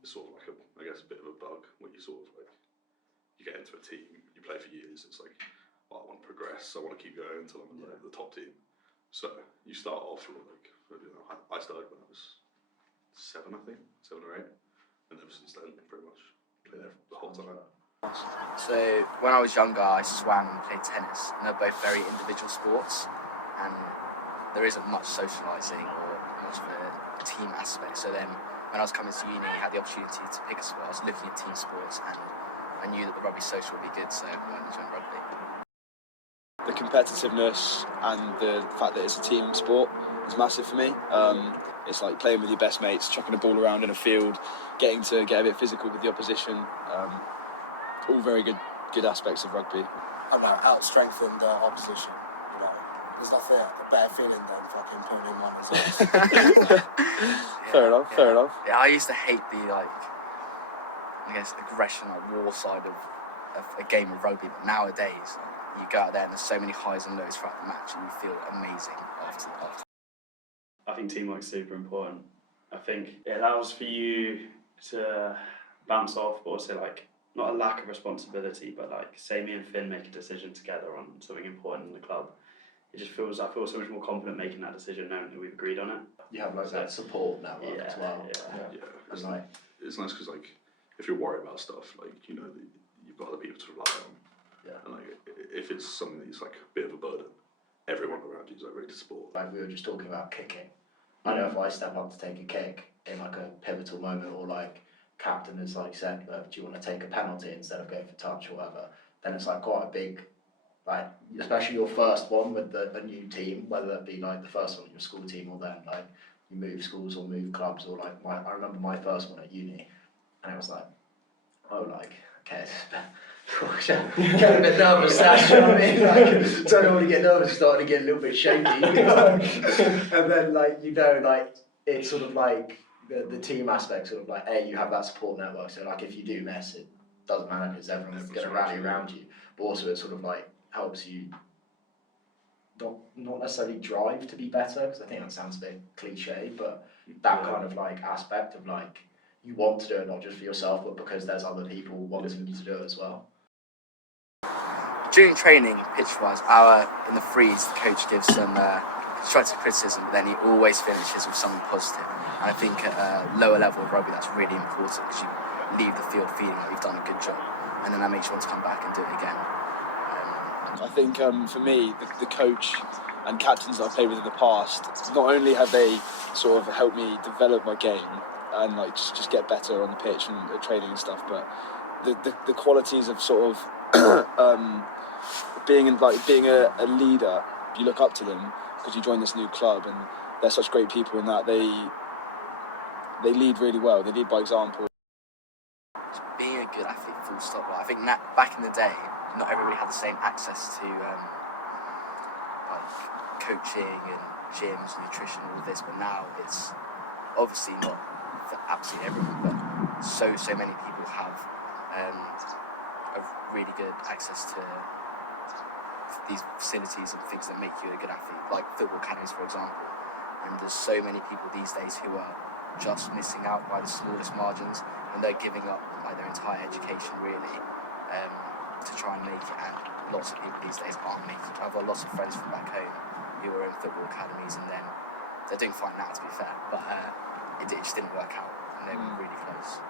it's sort of like I guess a bit of a bug when you sort of like you get into a team, you play for years. It's like, I want to progress. I want to keep going until I'm in the top team. So you start off like, I started when I was 7, I think, 7 or 8, and ever since then, pretty much played there the whole time. So when I was younger, I swam and played tennis, and they're both very individual sports, and there isn't much socialising or much of a team aspect. So then when I was coming to uni, I had the opportunity to pick a sport. I was looking at team sports, and I knew that the rugby social would be good, so I joined rugby. The competitiveness and the fact that it's a team sport is massive for me. It's like playing with your best mates, chucking a ball around in a field, getting to get a bit physical with the opposition. All very good aspects of rugby. I don't know, out-strengthen the opposition. You know, there's nothing a better feeling than fucking putting in one as well. Fair enough. Yeah, I used to hate the aggression, war side of a game of rugby, but nowadays you go out there and there's so many highs and lows throughout the match, and you feel amazing after. I think teamwork's super important. I think it allows for you to bounce off, but also like not a lack of responsibility, but like say me and Finn make a decision together on something important in the club. I feel so much more confident making that decision knowing that we've agreed on it. You have like that support network as well. It's nice because like if you're worried about stuff, like you know that you've got other people to rely on. Yeah. And like if it's something that's like a bit of a burden, everyone around you is like ready to support. Like we were just talking about kicking. I know if I step up to take a kick in like a pivotal moment, or like captain has like said, do you want to take a penalty instead of going for touch or whatever, then it's like quite a big, like especially your first one with a new team, whether that be like the first one in your school team or then like you move schools or move clubs, or like I remember my first one at uni, and it was like, oh, like okay, get a bit nervous now, you know what I mean? Like, don't want to get nervous, starting to get a little bit shaky, you know? And then like like it's sort of like the team aspect, sort of like you have that support network, so like if you do miss, it doesn't matter because everyone's going to rally around you, but also it sort of like helps you not necessarily drive to be better, because I think that sounds a bit cliche, but that kind of like aspect of like you want to do it not just for yourself, but because there's other people wanting you to do it as well. During training, pitch-wise, in the freeze, the coach gives some constructive criticism, but then he always finishes with something positive. And I think at a lower level of rugby, that's really important, because you leave the field feeling like you've done a good job, and then that makes you want to come back and do it again. I think for me, the coach and captains that I've played with in the past, not only have they sort of helped me develop my game and like just get better on the pitch and training and stuff, but the qualities of sort of being a leader. You look up to them because you join this new club, and they're such great people in that they lead really well. They lead by example. Being a good athlete, full stop. I think that back in the day, not everybody had the same access to like coaching and gyms, nutrition, all of this. But now it's obviously not for absolutely everyone, but so many people have a really good access to these facilities and things that make you a good athlete, like football academies, for example. And there's so many people these days who are just missing out by the smallest margins, and they're giving up like their entire education really to try and make it. And lots of people these days aren't making it. I've got lots of friends from back home who are in football academies, and then they're doing fine now, to be fair, but it just didn't work out, and they were really close.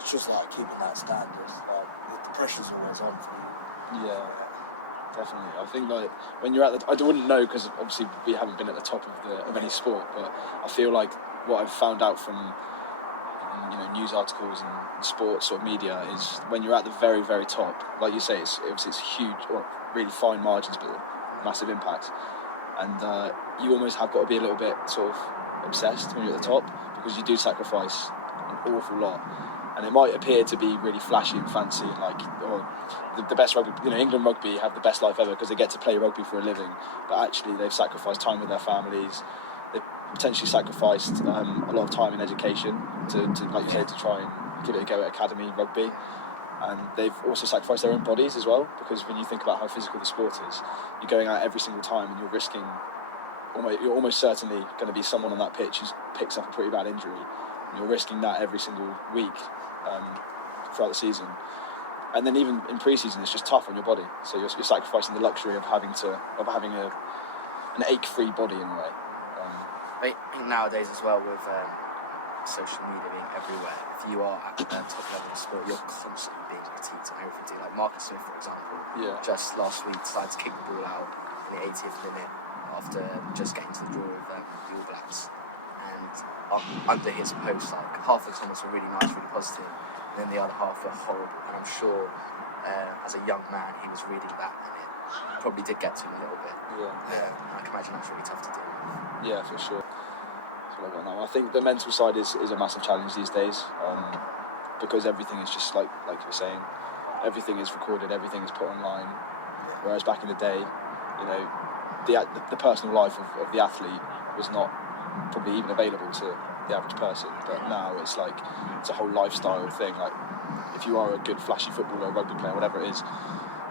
It's just like keeping that standard. Like the pressure's always on for you. Yeah, definitely. I think like when you're at I wouldn't know because obviously we haven't been at the top of any sport, but I feel like what I've found out from news articles and sports or media is when you're at the very, very top, like you say, it's huge, or really fine margins, but massive impact. And you almost have got to be a little bit sort of obsessed when you're at the top, because you do sacrifice an awful lot. And it might appear to be really flashy and fancy, like the best rugby. England rugby have the best life ever because they get to play rugby for a living. But actually, they've sacrificed time with their families. They've potentially sacrificed a lot of time in education to, like you say, to try and give it a go at academy rugby. And they've also sacrificed their own bodies as well, because when you think about how physical the sport is, you're going out every single time and you're risking. You're almost certainly going to be someone on that pitch who picks up a pretty bad injury. You're risking that every single week throughout the season. And then even in pre-season, it's just tough on your body. So you're sacrificing the luxury of having an ache-free body in a way. I think nowadays as well with social media being everywhere, if you are at the top level of sport, you're constantly being critiqued on everything. Like Marcus Smith, for example, just last week decided to kick the ball out in the 80th minute after just getting to the draw with the All Blacks. And under his post, like half the comments were really nice, really positive, and then the other half were horrible. And I'm sure as a young man he was reading that, and it probably did get to him a little bit. And I can imagine that's really tough to do. Yeah, for sure. That's what I got now. I think the mental side is a massive challenge these days, because everything is just like you were saying, everything is recorded, everything is put online. Whereas back in the day, you know, the personal life of the athlete was not probably even available to the average person. But now it's like it's a whole lifestyle thing. Like if you are a good flashy footballer, rugby player, whatever it is,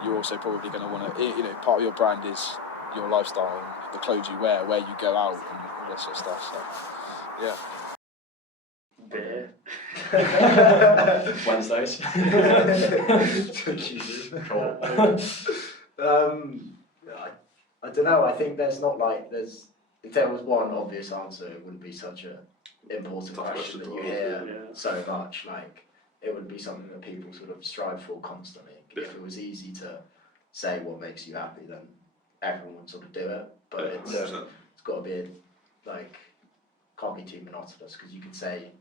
you're also probably going to want to, you know, part of your brand is your lifestyle and the clothes you wear, where you go out, and all this sort of stuff. So, yeah. Beer. Wednesdays. I don't know. I think there's not like there's. If there was one obvious answer, it wouldn't be such a important question that you hear so much. Like it would be something that people sort of strive for constantly. If it was easy to say what makes you happy, then everyone would sort of do it. But it's got to be like can't be too monotonous, because you could say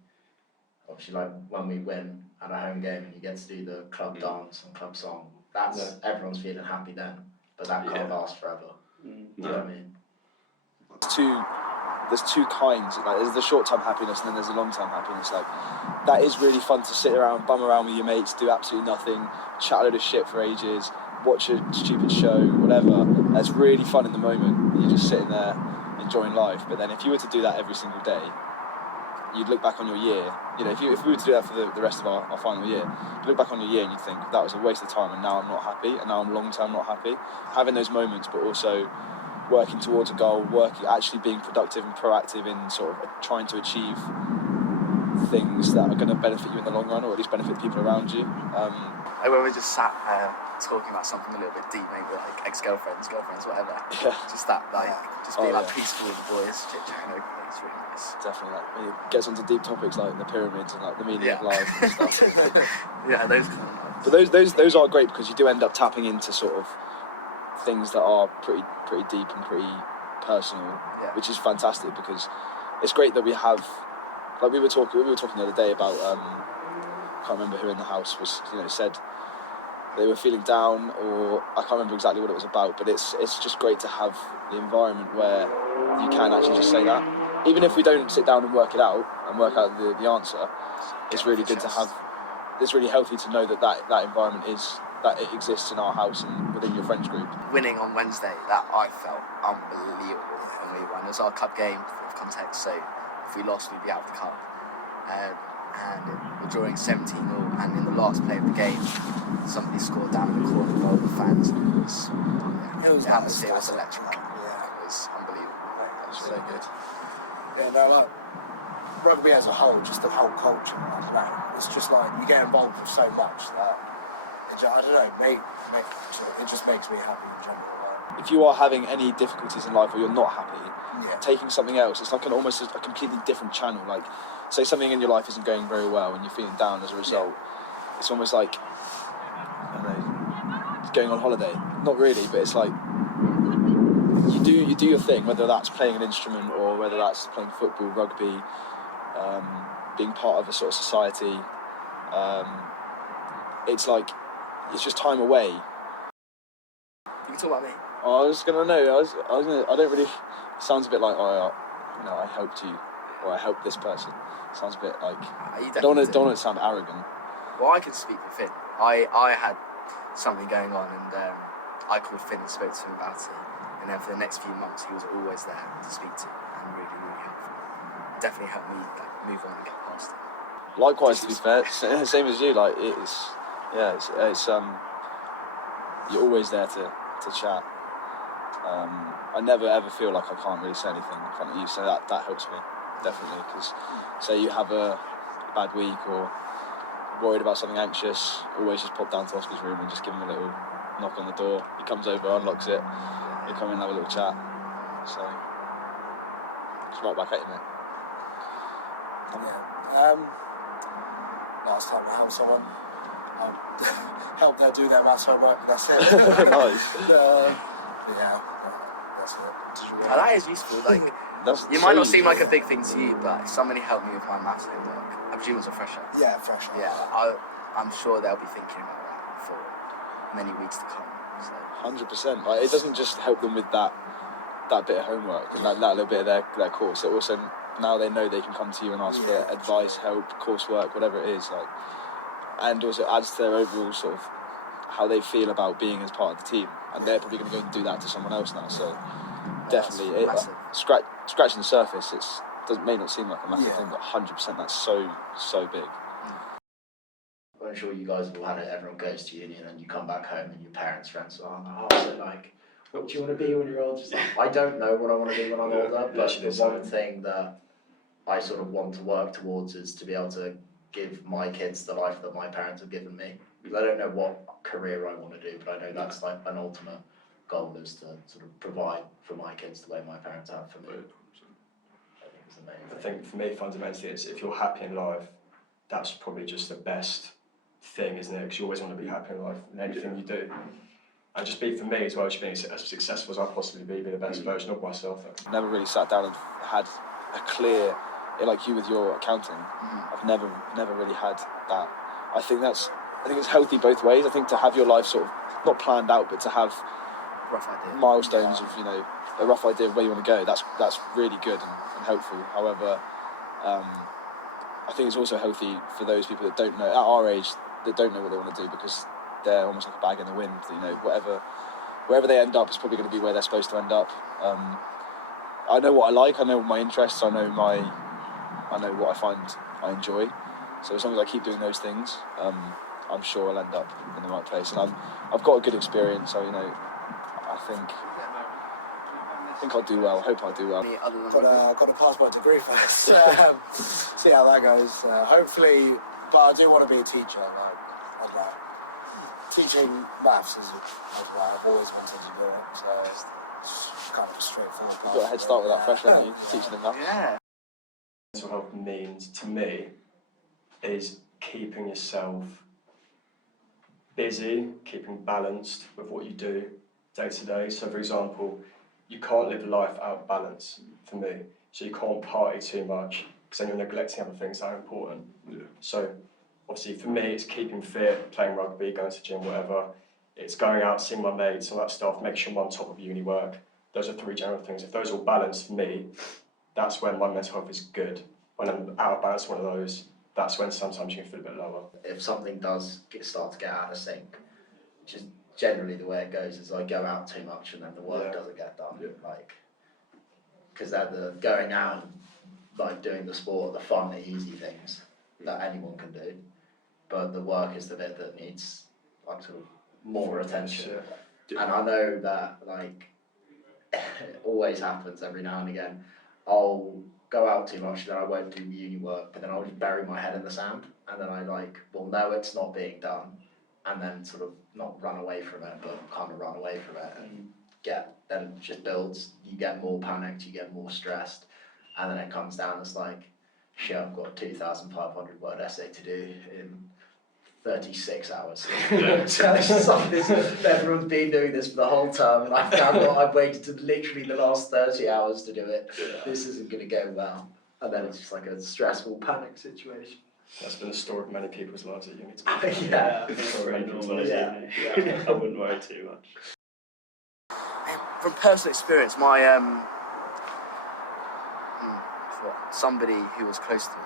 obviously like when we win at a home game and you get to do the club dance and club song, that's everyone's feeling happy then, but that can't last forever. You know what I mean? There's two kinds. Like there's the short-term happiness and then there's the long-term happiness. Like that is really fun to sit around, bum around with your mates, do absolutely nothing, chat a load of shit for ages, watch a stupid show, whatever. That's really fun in the moment. You're just sitting there enjoying life. But then if you were to do that every single day, you'd look back on your year. You know, if we were to do that for the rest of our final year, you'd look back on your year and you'd think that was a waste of time, and now I'm not happy, and now I'm long-term not happy. Having those moments, but also working towards a goal, actually being productive and proactive in sort of trying to achieve things that are going to benefit you in the long run, or at least benefit the people around you. When we just sat talking about something a little bit deep, maybe like ex-girlfriends, whatever. Yeah. Just that, like, just being peaceful with the boys, chit-chatting over it. It's really nice. Definitely. Like, it gets onto deep topics like the pyramids and like the meaning of life and stuff. Those kind of nice. But those are great, because you do end up tapping into sort of things that are pretty deep and pretty personal, which is fantastic, because it's great that we have, like we were talking the other day about I can't remember who in the house was, you know, said they were feeling down, or I can't remember exactly what it was about, but it's just great to have the environment where you can actually just say that, even if we don't sit down and work it out and work out the answer. It's really good to have. It's really healthy to know that environment that it exists in our house and within your friends group. Winning on Wednesday, that I felt unbelievable when we won. It was our cup game, for context, so if we lost, we'd be out of the cup. And we're drawing 17-0, and in the last play of the game, somebody scored down in the corner with all the fans. The atmosphere was electric. It was unbelievable. It was so good. Yeah, no, like rugby as a whole, just the whole culture, like, it's just like you get involved with so much that I don't know, it just makes me happy in general. Like. If you are having any difficulties in life, or you're not happy, taking something else, it's like almost a completely different channel. Like, say something in your life isn't going very well and you're feeling down as a result. It's almost like, I don't know, going on holiday. Not really, but it's like you do your thing, whether that's playing an instrument or whether that's playing football, rugby, being part of a sort of society. It's like, it's just time away. You can talk about me. Oh, I was gonna know. I don't really. Sounds a bit like, I helped you, or I helped this person. Sounds a bit like. I don't want to sound arrogant. Well, I could speak for Finn. I had something going on, and I called Finn and spoke to him about it. And then for the next few months, he was always there to speak to, and really, really helpful. Definitely helped me move on and get past it. Likewise, to be fair, same as you. Like it's you're always there to chat. I never ever feel like I can't really say anything in front of you, so that helps me definitely. Because say you have a bad week or worried about something anxious, always just pop down to Oscar's room and just give him a little knock on the door. He comes over, unlocks it, we come in and have a little chat. So, just right back at you, mate. Last time I helped someone, help them do their maths homework, that's it. Nice. Yeah, that's it. And that is useful. Like, you might not seem like a big thing to you, but if somebody helped me with my maths homework, I presume it's a fresher. Yeah, fresh. Yeah, I'm sure they'll be thinking about that for many weeks to come. So. 100%. Like, it doesn't just help them with that bit of homework and that little bit of their course. It also, now they know they can come to you and ask for advice, help, coursework, whatever it is. Like, and also adds to their overall sort of how they feel about being as part of the team. And they're probably going to go and do that to someone else now. So definitely, scratching the surface, may not seem like a massive thing, but 100% that's so big. I'm sure you guys have all had it. Everyone goes to uni and then you come back home and your parents' friends are so like, what do you want to be when you're older? Like, I don't know what I want to be when I'm older, but the one thing that I sort of want to work towards is to be able to give my kids the life that my parents have given me. Because I don't know what career I want to do, but I know that's like an ultimate goal, is to sort of provide for my kids the way my parents have for me. I think it's amazing. I think for me, fundamentally, it's if you're happy in life, that's probably just the best thing, isn't it? Because you always want to be happy in life in anything you do. And just be, for me as well, just being as successful as I possibly be the best version of myself. Never really sat down and had a clear, like you with your accounting. I've never really had that. I think it's healthy both ways. I think to have your life sort of not planned out, but to have Rough idea. Milestones of, you know, a rough idea of where you want to go. That's really good and helpful. However, I think it's also healthy for those people that don't know, at our age, that don't know what they want to do, because they're almost like a bag in the wind. You know, wherever they end up is probably going to be where they're supposed to end up. I know what I like. I know my interests. I know what I find I enjoy. So as long as I keep doing those things, I'm sure I'll end up in the right place. And I've got a good experience. So, you know, I think I'll do well. I hope I'll do well. Got to pass my degree first. See how that goes. Hopefully, but I do want to be a teacher. Teaching maths is what I've always wanted to do. So it's kind of a straightforward. You've got a head start with that fresh, haven't you? Teaching them maths. Yeah. Mental health means, to me, is keeping yourself busy, keeping balanced with what you do day to day. So, for example, you can't live life out of balance, for me. So you can't party too much, because then you're neglecting other things that are important. Yeah. So, obviously, for me, it's keeping fit, playing rugby, going to the gym, whatever. It's going out, seeing my mates, all that stuff, make sure I'm on top of uni work. Those are three general things. If those are all balanced for me, that's when my mental health is good. When I'm out of balance one of those, that's when sometimes you can feel a bit lower. If something does start to get out of sync, which is generally the way it goes, is I go out too much and then the work doesn't get done. Like, because they're the going out, like doing the sport, the fun, the easy things that anyone can do. But the work is the bit that needs like sort of more attention. And I know that like it always happens every now and again. I'll go out too much, then I won't do uni work, but then I'll just bury my head in the sand, and then I know it's not being done, and then sort of not run away from it, but kind of run away from it, and then it just builds. You get more panicked, you get more stressed, and then it comes down as like, shit, I've got a 2,500 word essay to do in 36 hours. So it's like this, everyone's been doing this for the whole term, and I've waited to literally the last 30 hours to do it. This isn't going to go well. And then it's just like a stressful panic situation. That's been the story of many people's lives at uni. Yeah, I think it's pretty normal at uni. I wouldn't worry too much. From personal experience, my somebody who was close to me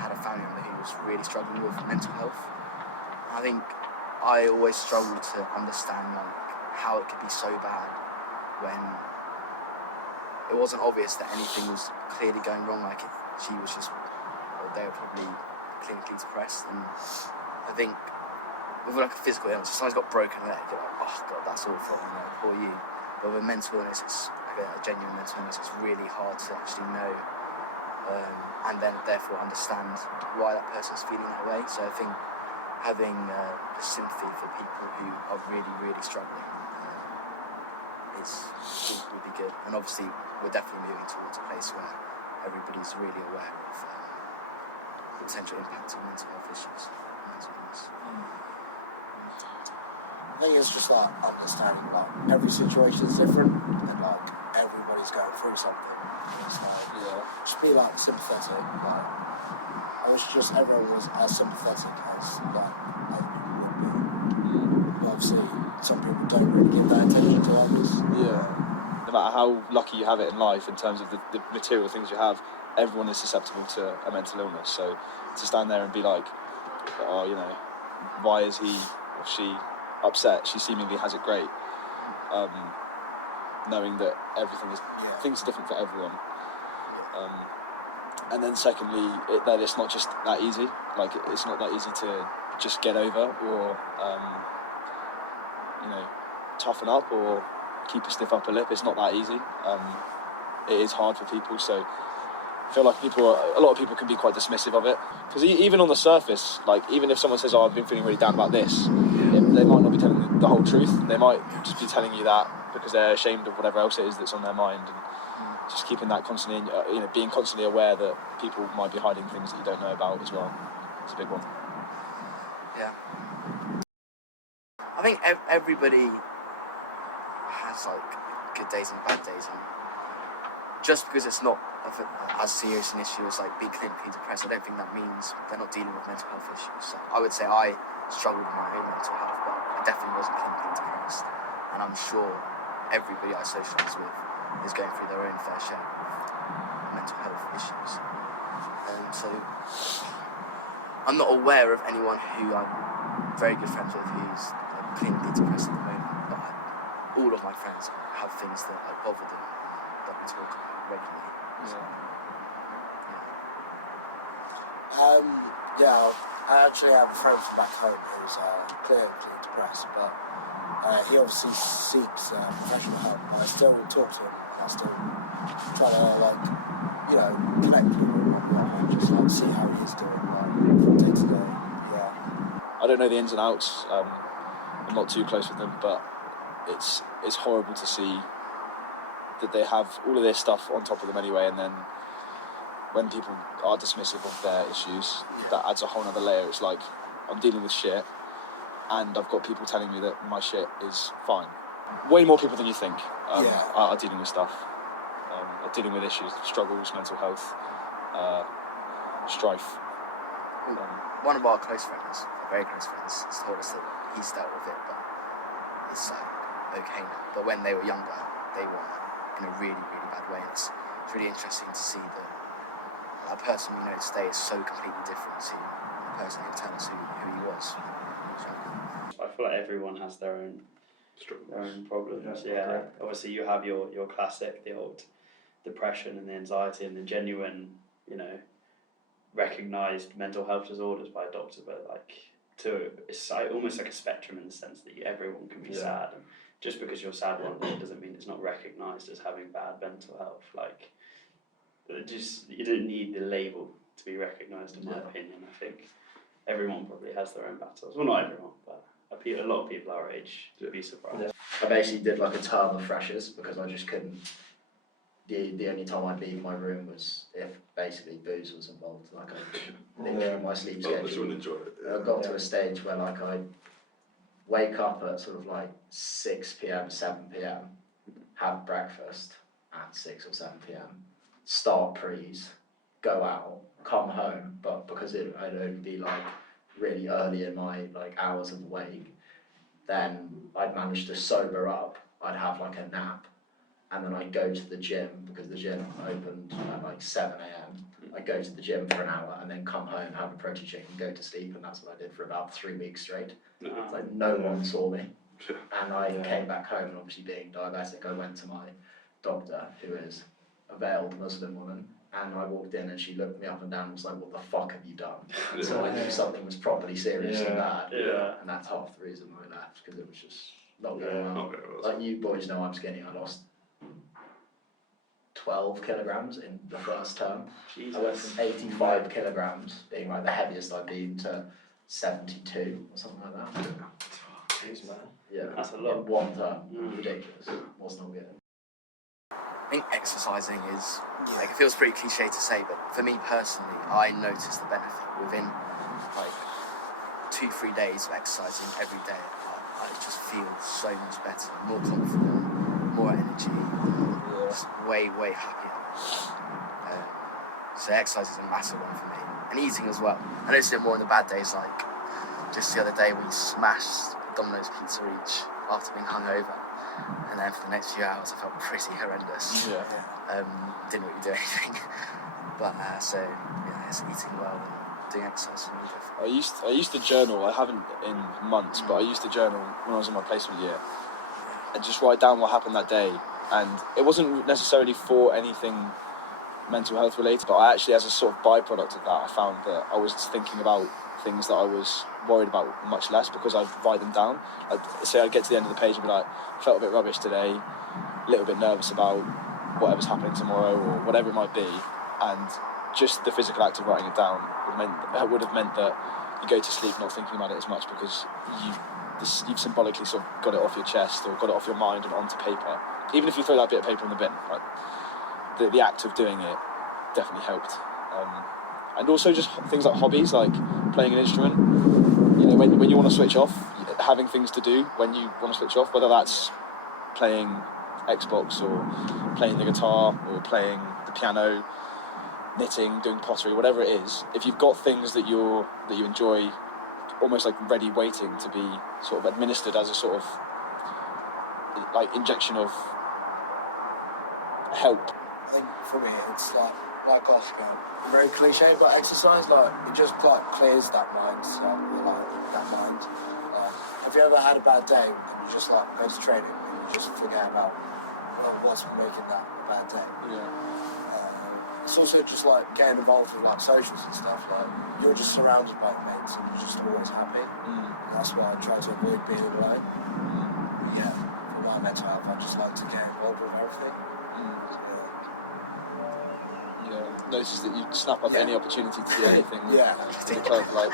had a family member who was really struggling with mental health. I think I always struggled to understand like how it could be so bad when it wasn't obvious that anything was clearly going wrong. Like she was just, or they were probably clinically depressed. And I think with like a physical illness, if someone's got broken leg, you're like, oh god, that's awful, you know, poor you. But with mental illness, it's like a genuine mental illness. It's really hard to actually know and then therefore understand why that person's feeling that way. So I think having the sympathy for people who are really, really struggling would be good. And obviously, we're definitely moving towards a place where everybody's really aware of the potential impact of mental health issues. I think it's just like understanding like every situation is different and like everybody's going through something. It's like, just be like sympathetic. Like I wish just everyone was as sympathetic as like other people would be. But obviously, some people don't really give that attention to others. Yeah. No matter how lucky you have it in life in terms of the material things you have, everyone is susceptible to a mental illness. So to stand there and be like, oh, you know, why is he or she upset? She seemingly has it great. Knowing that things are different for everyone. And then secondly, that it's not just that easy. Like it's not that easy to just get over or toughen up or keep a stiff upper lip. It's not that easy. It is hard for people. So I feel like a lot of people can be quite dismissive of it. Because even on the surface, like even if someone says, "Oh, I've been feeling really down about this," they might not be telling the whole truth. They might just be telling you that because they're ashamed of whatever else it is that's on their mind. And just keeping that constantly, being constantly aware that people might be hiding things that you don't know about as well. It's a big one. Yeah. I think everybody has like good days and bad days, and just because it's not as serious an issue as like being clinically depressed, I don't think that means they're not dealing with mental health issues. So I would say I struggled with my own mental health, but I definitely wasn't clinically depressed, and I'm sure everybody I socialise with is going through their own fair share of mental health issues. So I'm not aware of anyone who I'm very good friends with who's clinically depressed at the moment, but all of my friends have things that bother them that we talk about regularly. So, I actually have a friend from back home who's clinically depressed, but he obviously seeks professional help. I still talk to him. I still try to connect with him and just see how he's doing from day to day. Yeah. I don't know the ins and outs. I'm not too close with them, but it's horrible to see that they have all of this stuff on top of them anyway, and then when people are dismissive of their issues, that adds a whole other layer. It's like, I'm dealing with shit, and I've got people telling me that my shit is fine. Way more people than you think are dealing with stuff, are dealing with issues, struggles, mental health, strife. One of our close friends, very close friends, has told us that he's dealt with it, but it's okay now. But when they were younger, they were in a really, really bad way, and it's really interesting to see that a person we know today is so completely different to the person who tells us who he was. I feel like everyone has their own problems. Yeah. Obviously, you have your classic, the old depression and the anxiety and the genuine, recognised mental health disorders by a doctor, but it's almost like a spectrum in the sense that everyone can be sad, and just because you're sad one day doesn't mean it's not recognised as having bad mental health. You don't need the label to be recognised, in my opinion. I think everyone probably has their own battles. Well, not everyone, but a lot of people our age would be surprised. I basically did like a term of freshers because I just couldn't. The only time I'd leave my room was if basically booze was involved. Like I literally my sleep schedule. I got to a stage where I'd wake up at sort of 6 p.m, 7 p.m, have breakfast at 6 or 7 p.m, start prees, go out, come home, but because I'd only be really early in my hours of the wake, then I'd manage to sober up. I'd have a nap, and then I'd go to the gym because the gym opened at 7 a.m. I'd go to the gym for an hour and then come home, have a protein shake and go to sleep, and that's what I did for about 3 weeks straight. No one saw me, and I came back home, and obviously being diabetic, I went to my doctor, who is a veiled Muslim woman, and I walked in and she looked me up and down and was like, "What the fuck have you done?" So I knew something was properly seriously bad, and that's half the reason I left, because it was just not going well. You boys know I'm skinny. I lost 12 kilograms in the first term. Jesus. I went from 85 kilograms, being like the heaviest I've been, to 72 or something like that. Jeez, man. Yeah, That's a lot. in one term. Ridiculous. Was not good. I think exercising is, like, it feels pretty cliche to say, but for me personally, I notice the benefit within like 2-3 days of exercising every day. I just feel so much better, more confident, more energy, just way happier. So exercise is a massive one for me, and eating as well. I notice it more on the bad days, like just the other day we smashed Domino's pizza each after being hungover. And then for the next few hours, I felt pretty horrendous. Didn't really do anything. But so yeah, it's eating well and doing exercise for me. I used to journal. I haven't in months, but I used to journal when I was in my placement year, and just write down what happened that day. And it wasn't necessarily for anything mental health related, but I actually, as a sort of byproduct of that, I found that I was thinking about things that I was worried about much less because I'd write them down. Like, say I'd get to the end of the page and be like, felt a bit rubbish today, a little bit nervous about whatever's happening tomorrow or whatever it might be, and just the physical act of writing it down would have meant that you go to sleep not thinking about it as much because you've symbolically sort of got it off your chest or got it off your mind and onto paper. Even if you throw that bit of paper in the bin, like, the act of doing it definitely helped. And also just things like hobbies, like playing an instrument. You know, when you want to switch off, having things to do when you want to switch off, whether that's playing Xbox or playing the guitar or playing the piano, knitting, doing pottery, whatever it is. If you've got things that you enjoy, almost like ready, waiting to be sort of administered as a sort of like injection of help. I think for me, it's like Oscar, very cliche about exercise. Like it just like clears that mind. So, like that mind. Have you ever had a bad day and you just like go to training and you just forget about what's making that a bad day? Yeah. It's also just like getting involved with like socials and stuff. Like you're just surrounded by mates and you're just always happy. And that's why I try to avoid being alone. Yeah, for my mental health, I just like to get involved with everything. Notice that you snap up any opportunity to do anything with the club. Like,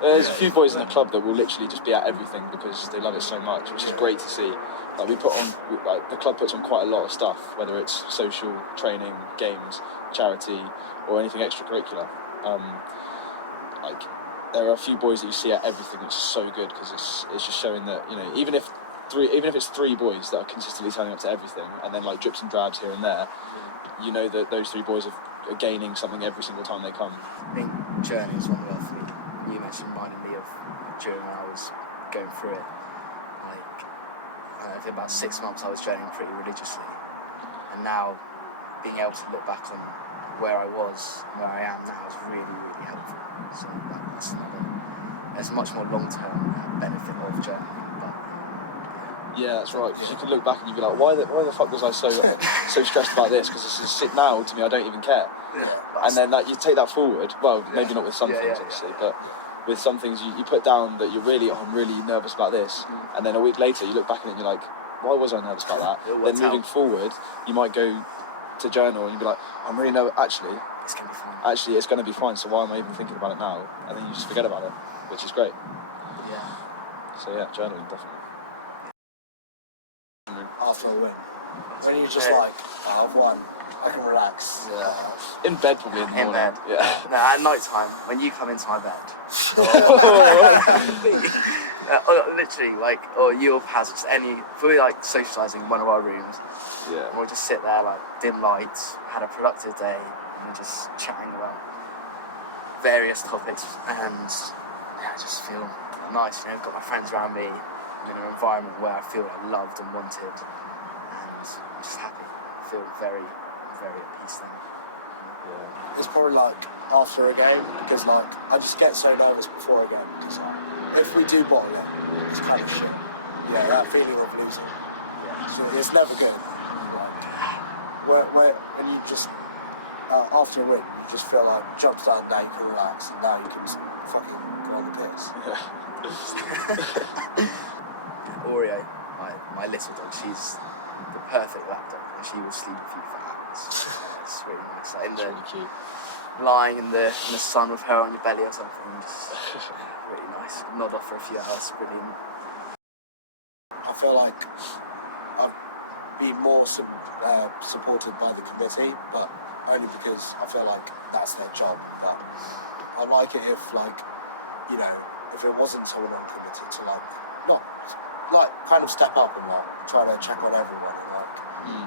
there's a few boys in the club that will literally just be at everything because they love it so much, which is great to see. Like the club puts on quite a lot of stuff, whether it's social, training, games, charity, or anything extracurricular. Like there are a few boys that you see at everything, which is so good because it's just showing that, you know, even if it's 3 boys that are consistently turning up to everything, and then like drips and drabs here and there, you know that those 3 boys are gaining something every single time they come. I think journey is one word for me. You mentioned reminded me of during when I was going through it. Like, for about 6 months I was journeying pretty religiously, and now being able to look back on where I was and where I am now is really helpful. So there's much more long-term benefit of journaling. Yeah, that's right. Because you can look back and you'd be like, why the fuck was I so stressed about this? Because this is shit now to me. I don't even care. And then you take that forward. Well, maybe not with some things, obviously, but with some things you put down that I'm really nervous about this. And then a week later, you look back at it and you're like, why was I nervous about that? Then moving forward, you might go to journal and you'd be like, I'm really nervous. Actually, it's going to be fine. Actually, it's going to be fine. So why am I even thinking about it now? And then you just forget about it, which is great. Yeah. So yeah, journaling definitely. After a win, when you just like, I've won, I can relax. In bed probably in the morning. Bed. Yeah. No, at night time when you come into my bed. Literally, like, or you'll pass just if we're like socialising in one of our rooms. Yeah. And we'll just sit there like dim lights, had a productive day, and we're just chatting about various topics, and I just feel nice. You know, I've got my friends around me. I'm in an environment where I feel like loved and wanted, and I'm just happy. I feel very at peace then. Yeah. It's probably like after a game, because like I just get so nervous before a game, because like, if we do bottle it, it's kind of shit. Yeah, that feeling of losing. So it's never good. Like, when you just after a win, you just feel like jumps down, now you can relax, and now you can fucking go on the piss. Oreo, my little dog, she's the perfect lap dog, and she will sleep with you for It's really nice. Like It's really cute. lying in the sun with her on your belly or something. Just really nice. Nod off for a few hours. Brilliant. I feel like I've been more supported by the committee, but only because I feel like that's their job. But I'd like it if, like, you know, if it wasn't someone on the committee to, like, not, like, kind of step up and, like, try to check on everyone. And, like,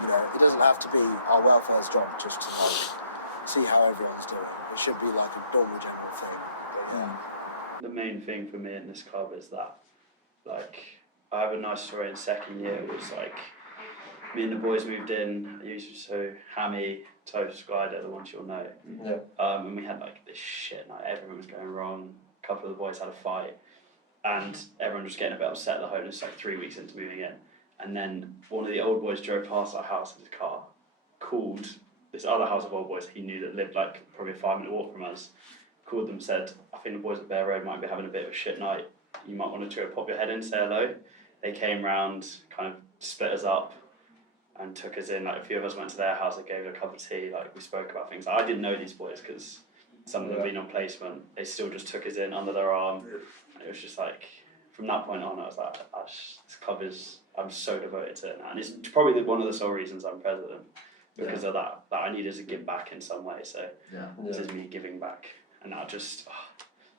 you know, it doesn't have to be our welfare's job just to, like, see how everyone's doing. It should be, like, a normal general thing. Yeah. The main thing for me in this club is that, like, I have a nice story in second year. It was like, me and the boys moved in. So Hammy, Toast, Glider, the ones you'll know. Yeah. And we had like this shit night. Everyone was going wrong. A couple of the boys had a fight, and everyone was getting a bit upset at the home. It's like 3 weeks into moving in, and then one of the old boys drove past our house in his car, called this other house of old boys he knew that lived like probably a 5-minute walk from us. Called them, said, "I think the boys at Bear Road might be having a bit of a shit night. You might want to go pop your head in, say hello." They came round, kind of split us up, and took us in. Like, a few of us went to their house. They gave us a cup of tea. Like, we spoke about things. Like, I didn't know these boys because some of them had been on placement. They still just took us in under their arm. And it was just like, from that point on, I was like, this club is. I'm so devoted to it now, and it's probably one of the sole reasons I'm president, because of that. That I needed to give back in some way. So this is me giving back, and that just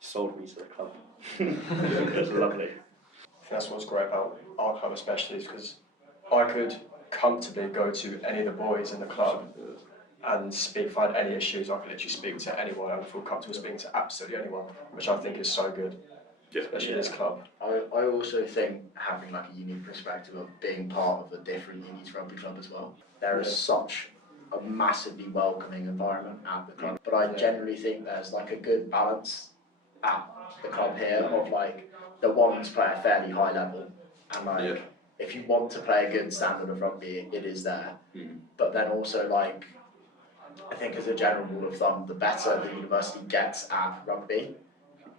sold me to the club. It was lovely. I think that's what's great about our club, especially, is because I could comfortably go to any of the boys in the club and speak. If I had any issues, I could literally speak to anyone and feel comfortable speaking to absolutely anyone, which I think is so good, especially in this club. I also think having like a unique perspective of being part of a different Unis rugby club as well. There is such a massively welcoming environment at the club, but I generally think there's like a good balance at the club here of like the ones play a fairly high level, and like if you want to play a good standard of rugby, it is there. But then also, like, I think as a general rule of thumb, the better the university gets at rugby,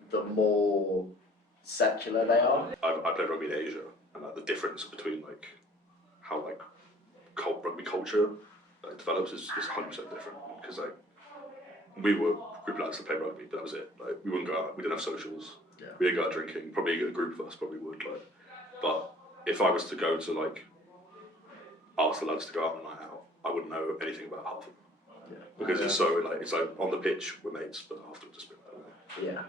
the more secular they are. I played rugby in Asia, and like the difference between like how like rugby culture develops is 100% different. Because like we were a group of lads that played rugby, but that was it. Like, we wouldn't go out. We didn't have socials. We didn't go out drinking. Probably a group of us probably would. Like, but if I was to go to like ask the lads to go out on a night out, I wouldn't know anything about half of them. Because it's like on the pitch we're mates, but afterwards it's a bit better.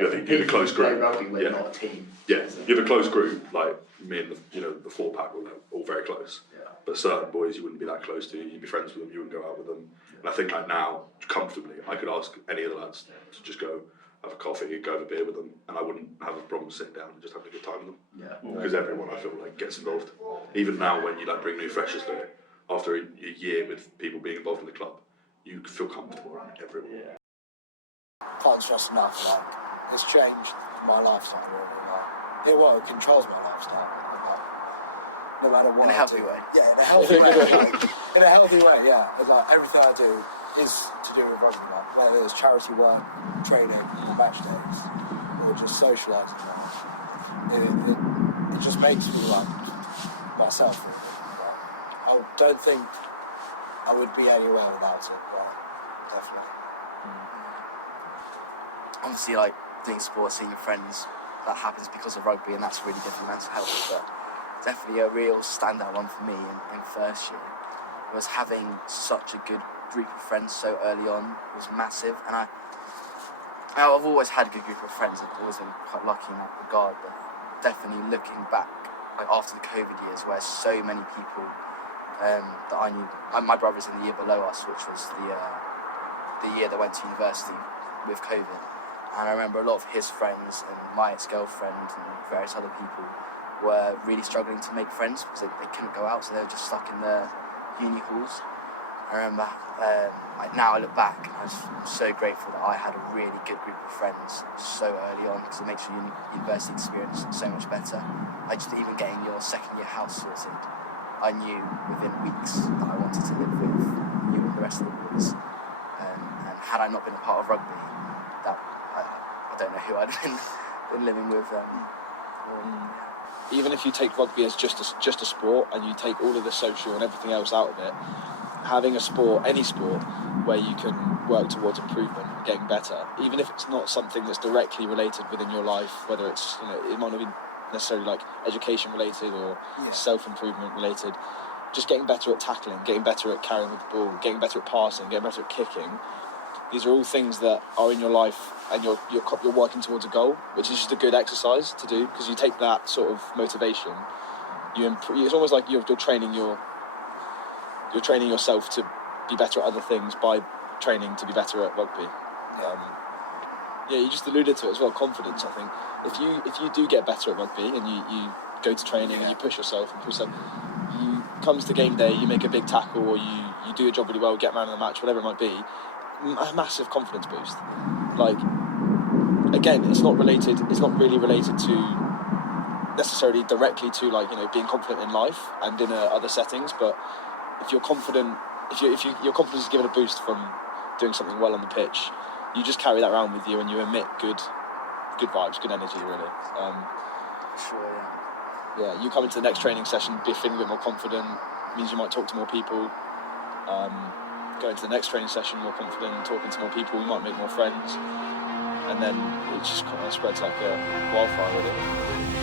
You have a close group. Rugby, we're not a team. Yeah, you have a close group. Like me and the 4-pack were all very close. But certain boys you wouldn't be that close to. You'd be friends with them. You wouldn't go out with them. And I think like now, comfortably, I could ask any of the lads to just go have a coffee, go have a beer with them, and I wouldn't have a problem sitting down and just having a good time with them. Because everyone, I feel like, gets involved. Even now, when you like bring new freshers there, after a year with people being involved in the club, you feel comfortable around everyone. Can't stress enough, like, it's changed my lifestyle really. Like, it controls my lifestyle. Like, no matter what. In a healthy way. Yeah, in a healthy way. Like, in a healthy way, yeah. It's like everything I do is to do with rugby. Like, whether it's charity work, training, match days, or just socialising. It just makes me like myself. Really. Like, I don't think I would be anywhere without it, but definitely. Obviously, like, doing sports, seeing your friends, that happens because of rugby, and that's really good for mental health. But definitely a real standout one for me in first year was having such a good group of friends so early on was massive. And I've always had a good group of friends. I've always been quite lucky in that regard. But definitely looking back, like after the COVID years, where so many people that I knew, my brother's in the year below us, which was the year that went to university with COVID. And I remember a lot of his friends and my ex-girlfriend and various other people were really struggling to make friends because they couldn't go out, so they were just stuck in the uni halls. I remember, now I look back, and I'm so grateful that I had a really good group of friends so early on, because it makes your university experience so much better. Like, just even getting your second year house sorted, I knew within weeks that I wanted to live with you and the rest of the boys. And had I not been a part of rugby, I don't know who I'd been living with. Even if you take rugby as just a sport and you take all of the social and everything else out of it, having a sport, any sport, where you can work towards improvement, getting better, even if it's not something that's directly related within your life, whether it's, it might not be necessarily like education related or self-improvement related, just getting better at tackling, getting better at carrying with the ball, getting better at passing, getting better at kicking. These are all things that are in your life, and you're working towards a goal, which is just a good exercise to do, because you take that sort of motivation, it's almost like you're training yourself to be better at other things by training to be better at rugby. You just alluded to it as well, confidence. I think if you do get better at rugby and you go to training and you push yourself and push yourself, you comes to game day, you make a big tackle, or you do your job really well, get man of the match, whatever it might be, a massive confidence boost. Like, again, it's not really related to necessarily directly to being confident in life and in other settings, but if you're confident, if your confidence is given a boost from doing something well on the pitch, you just carry that around with you and you emit good vibes, good energy, really. Sure, yeah. You come into the next training session feeling a bit more confident, means you might talk to more people. Go into the next training session more confident, talking to more people, you might make more friends, and then it just kind of spreads like a wildfire, really.